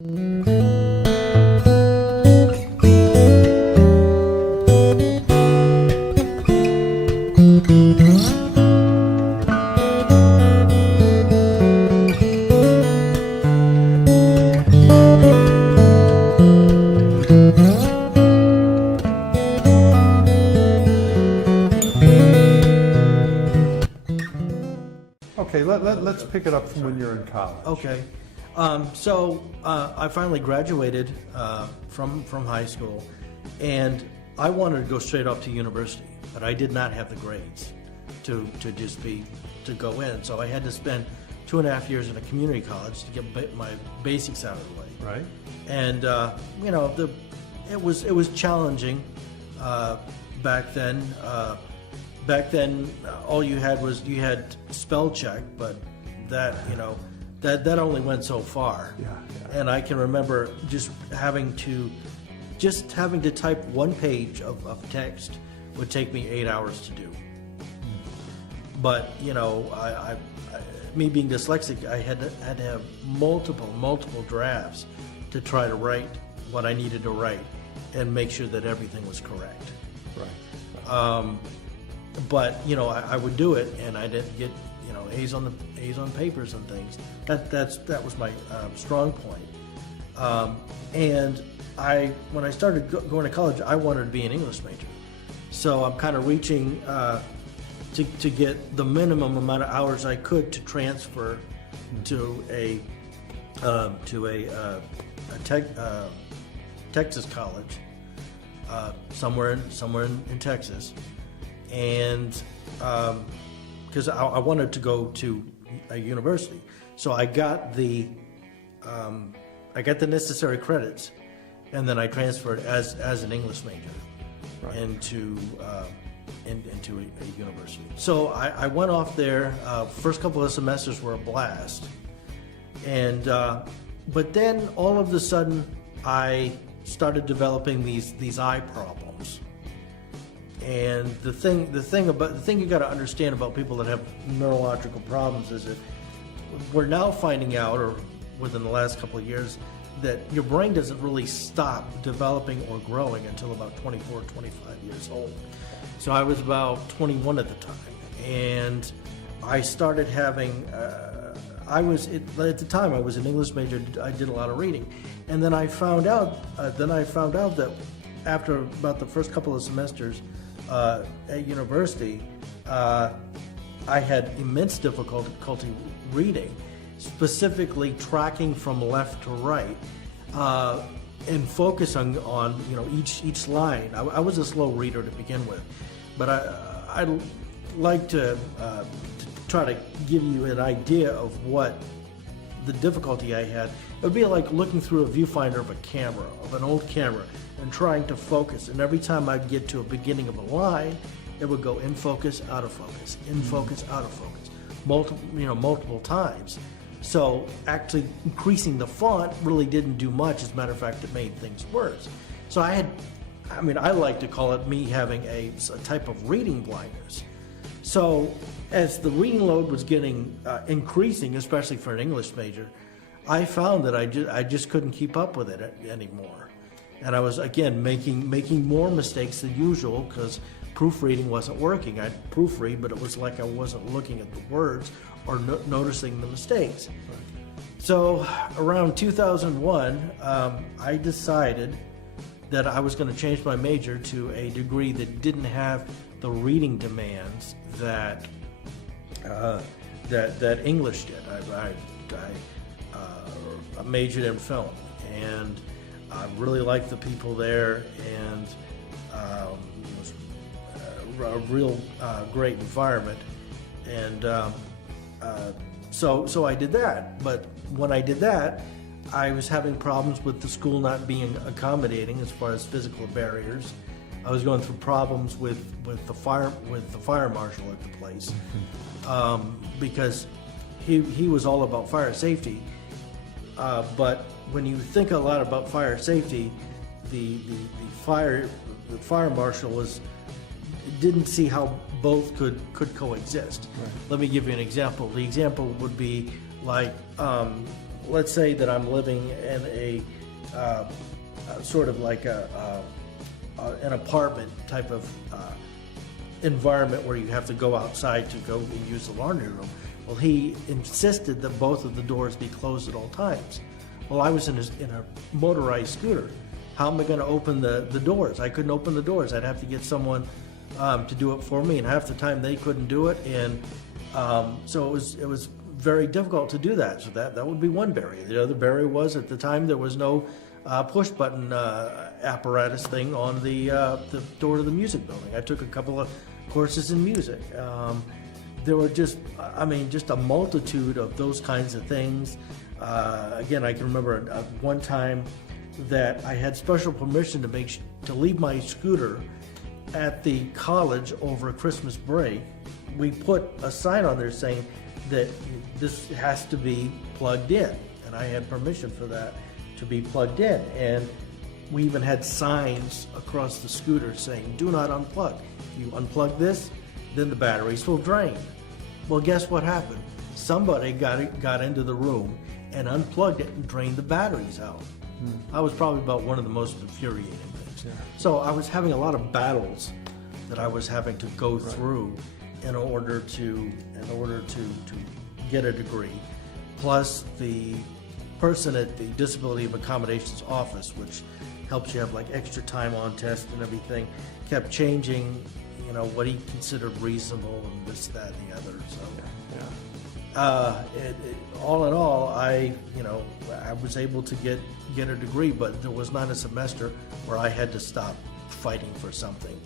Okay, let's pick it up from when you're in college. Okay. I finally graduated from high school, and I wanted to go straight up to university, but I did not have the grades to go in. So I had to spend 2.5 years in a community college to get my basics out of the way. Right. And it was challenging back then. Back then, all you had spell check, but that only went so far. Yeah. And I can remember just having to type one page of text would take me 8 hours to do. But I me being dyslexic, I had to have multiple drafts to try to write what I needed to write and make sure that everything was correct. Right. But I would do it, and I didn't get A's on papers and things. That was my strong point. And when I started going to college, I wanted to be an English major. So I'm kind of reaching to get the minimum amount of hours I could to transfer to a Texas college, somewhere in Texas. And because I wanted to go to a university, so I got the necessary credits, and then I transferred as an English major into a university. So I went off there. First couple of semesters were a blast, and but then all of a sudden I started developing these eye problems. And the thing you got to understand about people that have neurological problems is that we're now finding out, or within the last couple of years, that your brain doesn't really stop developing or growing until about 24, 25 years old. So I was about 21 at the time, and I started having. At the time I was an English major. I did a lot of reading, and then I found out. That after about the first couple of semesters at university, I had immense difficulty reading, specifically tracking from left to right, and focusing on each line. I was a slow reader to begin with, but I'd like to try to give you an idea of what the difficulty I had. It would be like looking through a viewfinder of an old camera, and trying to focus. And every time I'd get to a beginning of a line, it would go in focus, out of focus, in focus, out of focus, multiple times. So actually increasing the font really didn't do much. As a matter of fact, it made things worse. So I like to call it me having a type of reading blindness. So as the reading load was getting increasing, especially for an English major, I found that I just couldn't keep up with it anymore. And I was, again, making more mistakes than usual because proofreading wasn't working. I'd proofread, but it was like I wasn't looking at the words or noticing the mistakes. Right. So around 2001, I decided that I was going to change my major to a degree that didn't have the reading demands that English did. I majored in film, and I really liked the people there, and it was a real great environment. And so I did that. But when I did that, I was having problems with the school not being accommodating as far as physical barriers. I was going through problems with the fire marshal at the place, because he was all about fire safety. But when you think a lot about fire safety, the fire marshal didn't see how both could coexist. Right. Let me give you an example. The example would be like let's say that I'm living in a sort of like an apartment type of environment where you have to go outside to go and use the laundry room. Well, he insisted that both of the doors be closed at all times. Well, I was in a motorized scooter. How am I going to open the doors? I couldn't open the doors. I'd have to get someone to do it for me, and half the time they couldn't do it, and so it was very difficult to do that. So that would be one barrier. The other barrier was at the time there was no push button apparatus thing on the door to the music building. I took a couple of courses in music. There were just a multitude of those kinds of things. Again, I can remember one time that I had special permission to leave my scooter at the college over Christmas break. We put a sign on there saying that this has to be plugged in, and I had permission for that to be plugged in. And we even had signs across the scooter saying, "Do not unplug. If you unplug this, then the batteries will drain." Well, guess what happened? Somebody got into the room and unplugged it and drained the batteries out. That was probably about one of the most infuriating things. Yeah. So I was having a lot of battles that I was having to go through in order to get a degree. Plus the person at the Disability Accommodations office, which helps you have like extra time on test and everything, kept changing, what he considered reasonable and this, that, and the other. So. All in all, I was able to get a degree, but there was not a semester where I had to stop fighting for something.